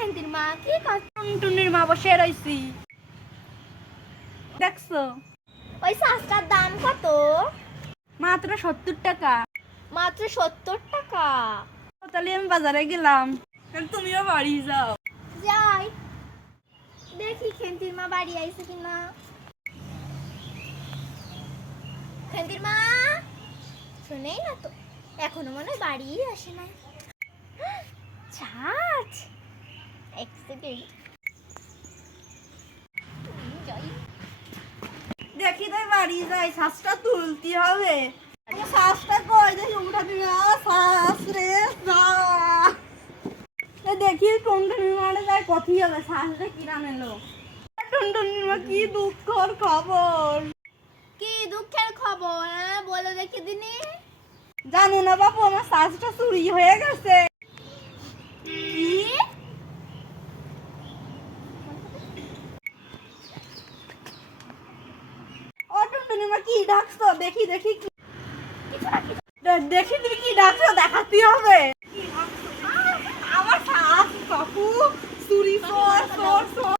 খেন্তির মা কি টুনটুনির মা বসে রইছি দেখছো ওই শাঁসটার দাম কত? মাত্র 70 টাকা। মাত্র 70 টাকা। তাহলে আমি বাজারে গেলাম, তুমিও বাড়ি যাও। যাই দেখি খেন্তির মা বাড়ি আইছে কিনা। খেন্তির মা শুনেই না তো, এখনো মনে হয় বাড়ি আসে নাই। ছাচ এক সেকেন্ড যাই। দেখি তাই বাড়ি যাই, শ্বাসটা তুলতে হবে। শ্বাসটা কই দেখি উঠা দিবে, শ্বাস রে দেখি টুনটুনির মারে যায় কথি হবে, শ্বাসটা কিরাম এলো। টুনটুনির মা কি দুঃখর খবর। কি দুঃখের খবর বলে দেখি দিনি। জানো না বাপু, আমার শ্বাসটা চুরি হয়ে গেছে। কি? ও টুনটুনির মা কি ডাকছো, দেখি দেখি দেখি তুমি কি ডাকছো, দেখাতে হবে। আমার শ্বাস বাপু চুরি, সর সর সর।